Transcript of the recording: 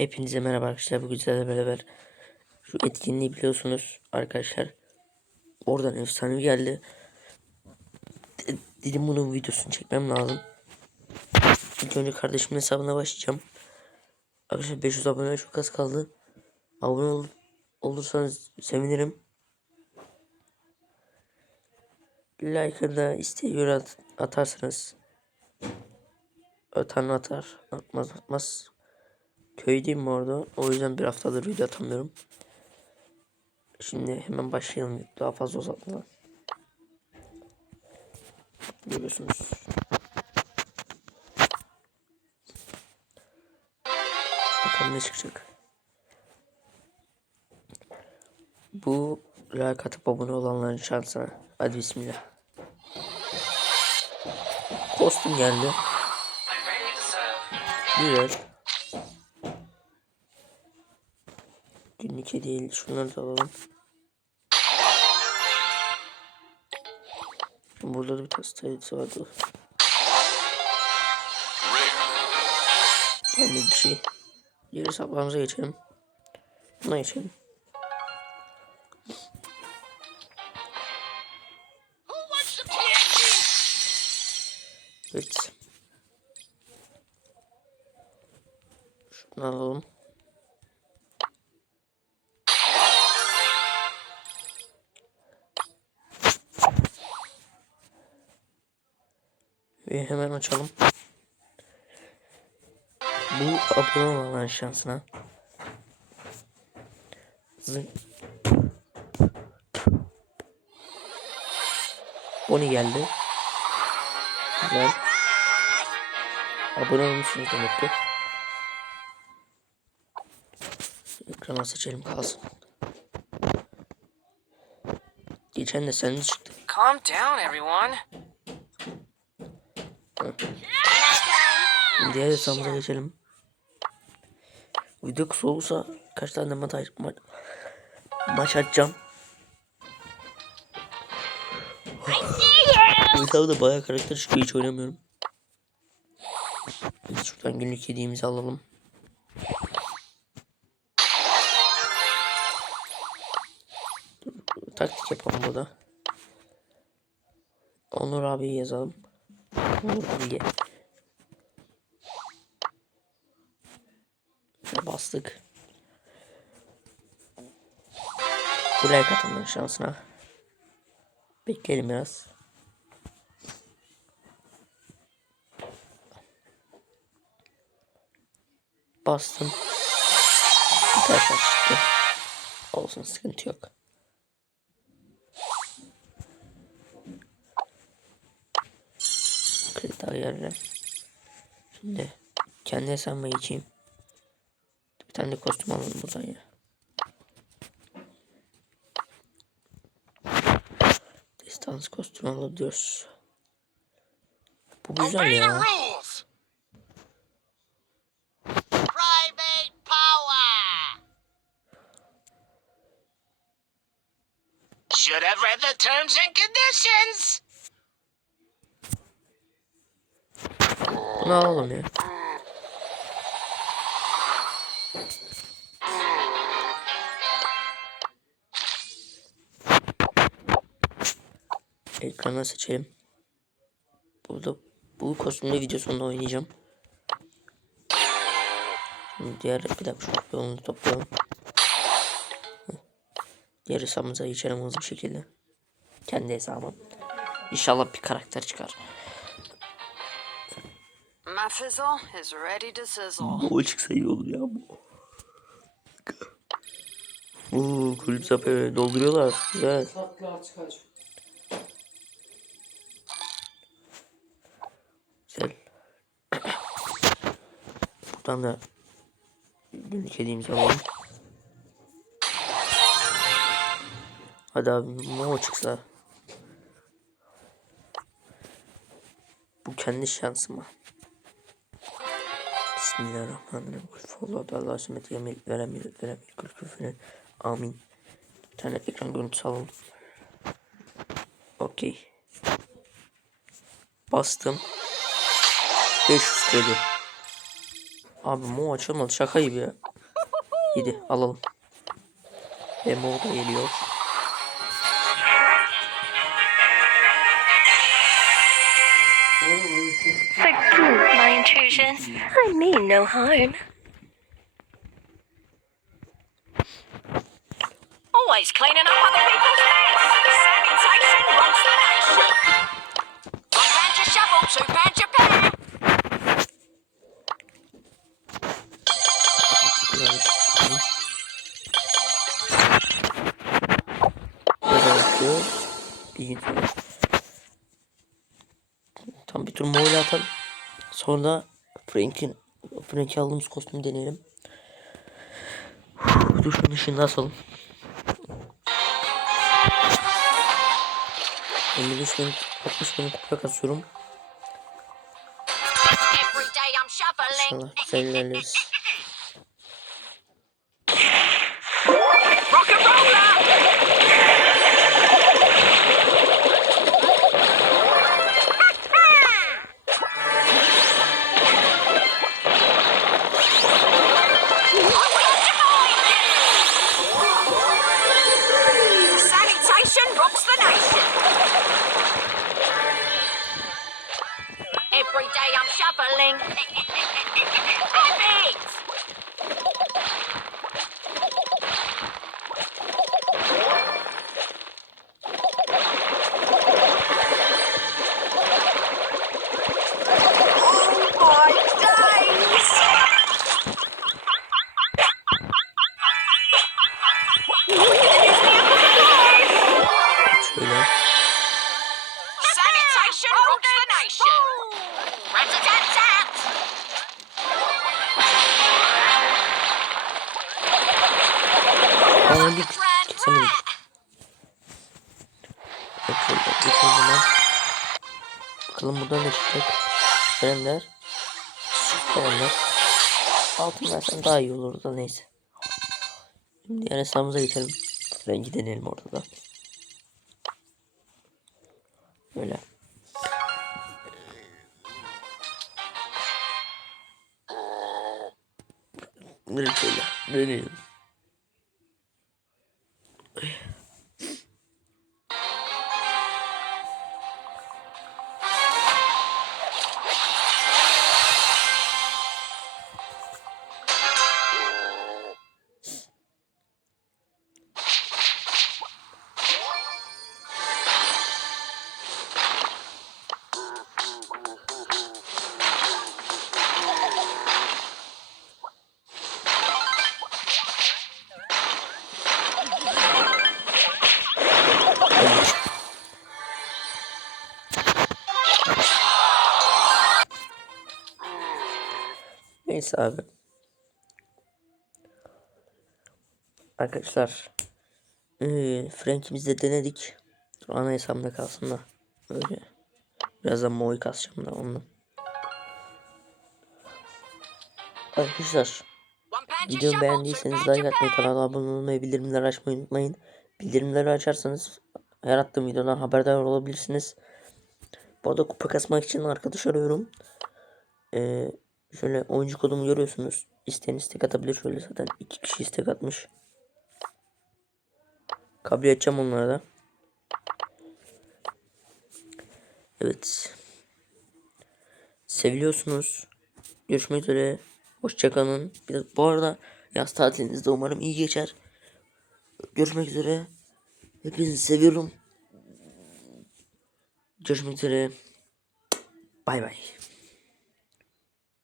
Hepinize merhaba arkadaşlar. Bugün sizlerle beraber şu etkinliği biliyorsunuz arkadaşlar. Oradan efsane geldi. De- Dedim bunun videosunu çekmem lazım. İlk önce kardeşimin hesabına başlayacağım. Arkadaşlar 500 abone çok az kaldı. Abone ol olursanız sevinirim. Like'ı da isteğe göre at atarsanız atan atar atmaz atmaz Köydeyim orada. O yüzden bir haftadır video atamıyorum. Şimdi hemen başlayalım. Daha fazla uzatmadan. Görüyorsunuz. Bakalım ne çıkacak. Bu like atıp abone olanların şansına. Hadi bismillah. Kostüm geldi. Güzel. Günlük hediye şunları da alalım. Burada da bir test sayısı vardı. Yani bir şey. Diğer hesaplarımıza geçelim. Buna geçelim. Evet. Şunu alalım. Ve hemen açalım. Bu abone olan şansına. Zın. Boni geldi. Güzel. Abone olmuşsunuz demek ki. Ekrana seçelim kalsın. Geçen de sen çıktı. Calm down, everyone. Diğer hesabımıza geçelim. Video kısa olursa kaç tane maç, ma maç açacağım. Bu hesabda bayağı karakter çıkıyor hiç oynamıyorum. Biz şuradan günlük hediyemizi alalım. Taktik yapalım burada. Onur abi yazalım. Onur abi Şöyle bastık. Buraya katılmanın şansına. Bekleyelim biraz. Bastım. Tane çıktı. Olsun sıkıntı yok. Kredi ayarlar. Şimdi kendi hesabıma geçeyim. Tane de kostüm alalım buradan ya. Destans kostüm alabiliyoruz. Bu güzel ya. Should have read the terms and conditions. Bunu alalım ya. Ekrana seçelim. Burada bu kostümde video sonunda oynayacağım. Şimdi diğer bir dakika şu yolunu toplayalım. Diğer hesabımıza geçelim hızlı bir şekilde. Kendi hesabım. İnşallah bir karakter çıkar. My fizzle is ready to sizzle. Bu çıksa iyi olur ya Oo, kulüp zapı dolduruyorlar. Güzel. Güzel. Buradan da günlük hediyemizi alalım. Hadi abi Mo çıksa. Bu kendi şansıma. Bismillahirrahmanirrahim. Kul fallahu Allah sünneti yemil veren bir veren bir kul küfürün. Amin. Bir tane ekran görüntüsü alalım. Okey. Bastım. 500 kredi. Abi mu açılmadı şaka gibi ya. 7 alalım. Demo da geliyor. Forgive my intrusion. I mean no harm. Always cleaning up other people's mess. Sanitation runs the nation. One pound your shovel, two pound your. İyi. Tam bir tur moyle atalım. Sonra Frank'in Frank'i aldığımız kostümü deneyelim. Dur şunun ışığını asalım. 55 bin 60 bin kupa kasıyorum. İnşallah güzel ilerleriz. Rocks the nation. Rat-a-tat-tat. Aa bir kesemedim. Bak şöyle hemen. Bakalım buradan ne çıkacak. Süperenler. Süperenler. Altın versen daha iyi olurdu da neyse. Şimdi diğer hesabımıza geçelim. Rengi deneyelim orada da. Böyle. Evet Neyse abi. Arkadaşlar. Ee, Frank'imizi de denedik. Ana hesabımda kalsın da. Böyle. Birazdan Mo'yu kasacağım da ondan. Arkadaşlar. Videomu beğendiyseniz like atmayı, kanala abone olmayı, bildirimleri açmayı unutmayın. Bildirimleri açarsanız her attığım videodan haberdar olabilirsiniz. Bu arada kupa kasmak için arkadaş arıyorum. Ee, şöyle oyuncu kodumu görüyorsunuz. İsteyen istek atabilir şöyle zaten iki kişi istek atmış. Kabul edeceğim onlara da. Evet. Seviliyorsunuz. Görüşmek üzere. Hoşçakalın. Bir bu arada yaz tatilinizde umarım iyi geçer. Görüşmek üzere. Hepinizi seviyorum. Görüşmek üzere. Bay bay.